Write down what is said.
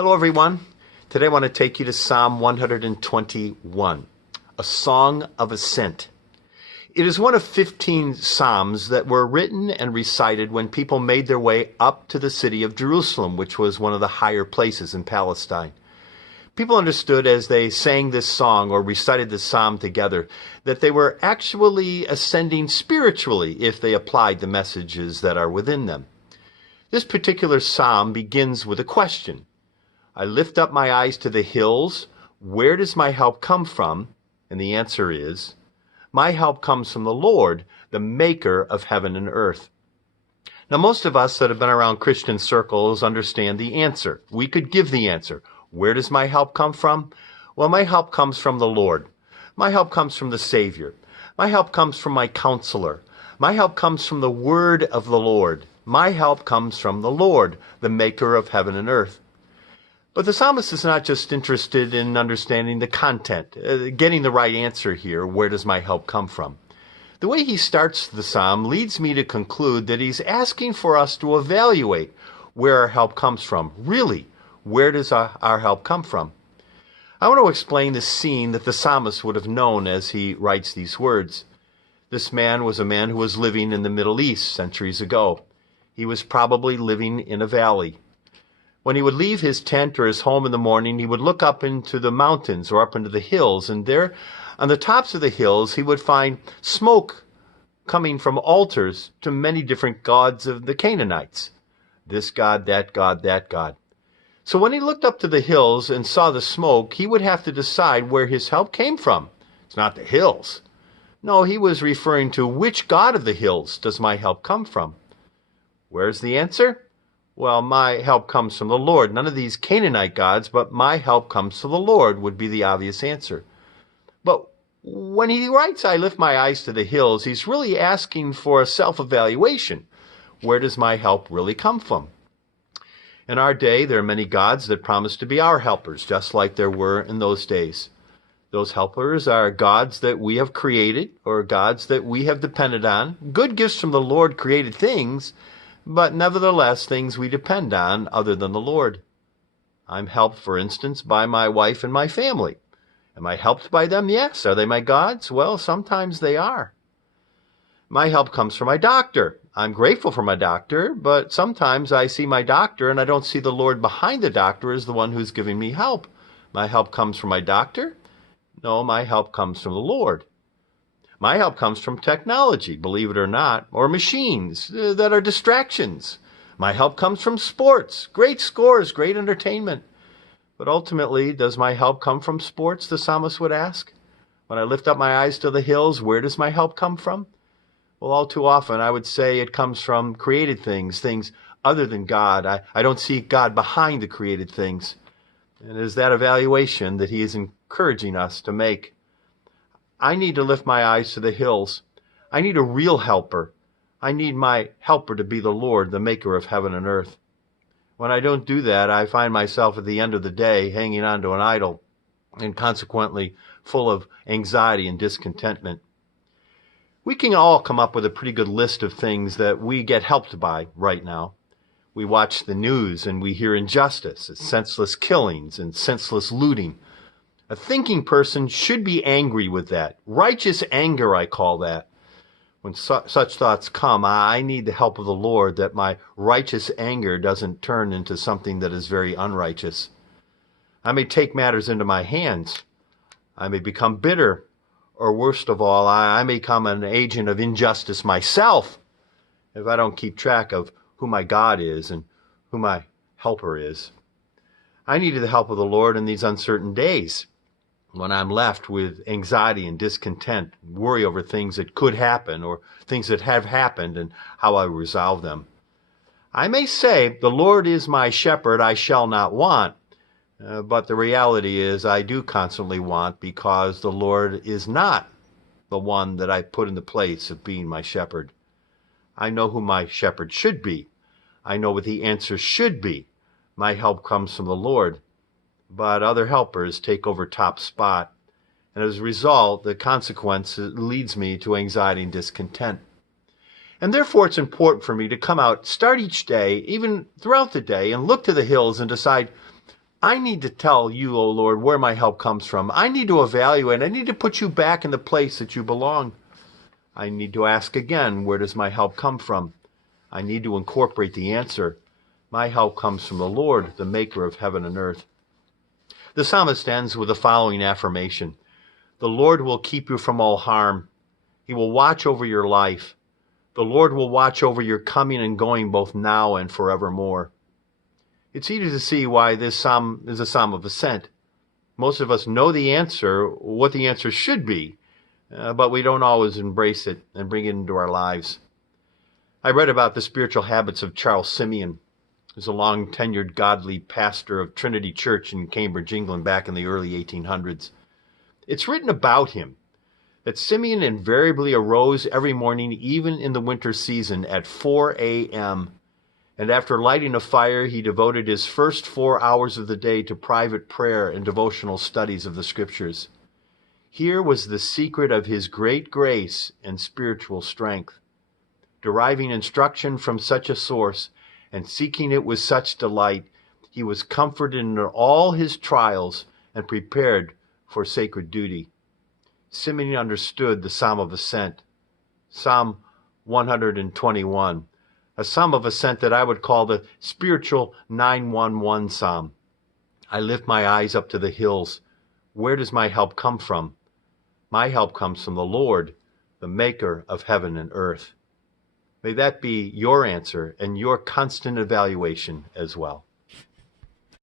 Hello everyone. Today I want to take you to Psalm 121, a song of ascent. It is one of 15 psalms that were written and recited when people made their way up to the city of Jerusalem, which was one of the higher places in Palestine. People understood as they sang this song or recited this psalm together that they were actually ascending spiritually if they applied the messages that are within them. This particular psalm begins with a question. I lift up my eyes to the hills. Where does my help come from? And the answer is, my help comes from the Lord, the maker of heaven and earth. Now, most of us that have been around Christian circles understand the answer. We could give the answer. Where does my help come from? Well, my help comes from the Lord. My help comes from the Savior. My help comes from my counselor. My help comes from the word of the Lord. My help comes from the Lord, the maker of heaven and earth. But the psalmist is not just interested in understanding the content, getting the right answer here, where does my help come from? The way he starts the psalm leads me to conclude that he's asking for us to evaluate where our help comes from. Really, where does our help come from? I want to explain the scene that the psalmist would have known as he writes these words. This man was a man who was living in the Middle East centuries ago. He was probably living in a valley. When he would leave his tent or his home in the morning, he would look up into the mountains or up into the hills, and there on the tops of the hills he would find smoke coming from altars to many different gods of the Canaanites. This god, that god, that god. So when he looked up to the hills and saw the smoke, he would have to decide where his help came from. It's not the hills. No, he was referring to which god of the hills does my help come from? Where's the answer? Well, my help comes from the Lord. None of these Canaanite gods, but my help comes from the Lord would be the obvious answer. But when he writes, I lift my eyes to the hills, he's really asking for a self-evaluation. Where does my help really come from? In our day, there are many gods that promise to be our helpers, just like there were in those days. Those helpers are gods that we have created or gods that we have depended on. Good gifts from the Lord created things, but nevertheless things we depend on other than the Lord. I'm helped, for instance, by my wife and my family. Am I helped by them? Yes. Are they my gods? Well, sometimes they are. My help comes from my doctor. I'm grateful for my doctor, but sometimes I see my doctor and I don't see the Lord behind the doctor as the one who's giving me help. My help comes from my doctor? No, my help comes from the Lord. My help comes from technology, believe it or not, or machines that are distractions. My help comes from sports, great scores, great entertainment. But ultimately, does my help come from sports, the psalmist would ask? When I lift up my eyes to the hills, where does my help come from? Well, all too often I would say it comes from created things, things other than God. I don't see God behind the created things. And it is that evaluation that he is encouraging us to make. I need to lift my eyes to the hills. I need a real helper. I need my helper to be the Lord, the maker of heaven and earth. When I don't do that, I find myself at the end of the day hanging on to an idol and consequently full of anxiety and discontentment. We can all come up with a pretty good list of things that we get helped by right now. We watch the news and we hear injustice, senseless killings and senseless looting. A thinking person should be angry with that. Righteous anger, I call that. When such thoughts come, I need the help of the Lord that my righteous anger doesn't turn into something that is very unrighteous. I may take matters into my hands. I may become bitter. Or worst of all, I may become an agent of injustice myself if I don't keep track of who my God is and who my helper is. I needed the help of the Lord in these uncertain days, when I'm left with anxiety and discontent, worry over things that could happen or things that have happened and how I resolve them. I may say, the Lord is my shepherd, I shall not want, but the reality is I do constantly want because the Lord is not the one that I put in the place of being my shepherd. I know who my shepherd should be. I know what the answer should be. My help comes from the Lord. But other helpers take over top spot. And as a result, the consequence leads me to anxiety and discontent. And therefore, it's important for me to come out, start each day, even throughout the day, and look to the hills and decide, I need to tell you, O Lord, where my help comes from. I need to evaluate. I need to put you back in the place that you belong. I need to ask again, where does my help come from? I need to incorporate the answer. My help comes from the Lord, the maker of heaven and earth. The psalmist ends with the following affirmation. The Lord will keep you from all harm. He will watch over your life. The Lord will watch over your coming and going both now and forevermore. It's easy to see why this psalm is a psalm of ascent. Most of us know the answer, what the answer should be, but we don't always embrace it and bring it into our lives. I read about the spiritual habits of Charles Simeon. He was a long-tenured godly pastor of Trinity Church in Cambridge, England, back in the early 1800s. It's written about him that Simeon invariably arose every morning, even in the winter season, at 4 a.m., and after lighting a fire, he devoted his first 4 hours of the day to private prayer and devotional studies of the Scriptures. Here was the secret of his great grace and spiritual strength. Deriving instruction from such a source and seeking it with such delight, he was comforted in all his trials and prepared for sacred duty. Simeon understood the Psalm of Ascent, Psalm 121, a Psalm of Ascent that I would call the spiritual 911 Psalm. I lift my eyes up to the hills. Where does my help come from? My help comes from the Lord, the maker of heaven and earth. May that be your answer and your constant evaluation as well.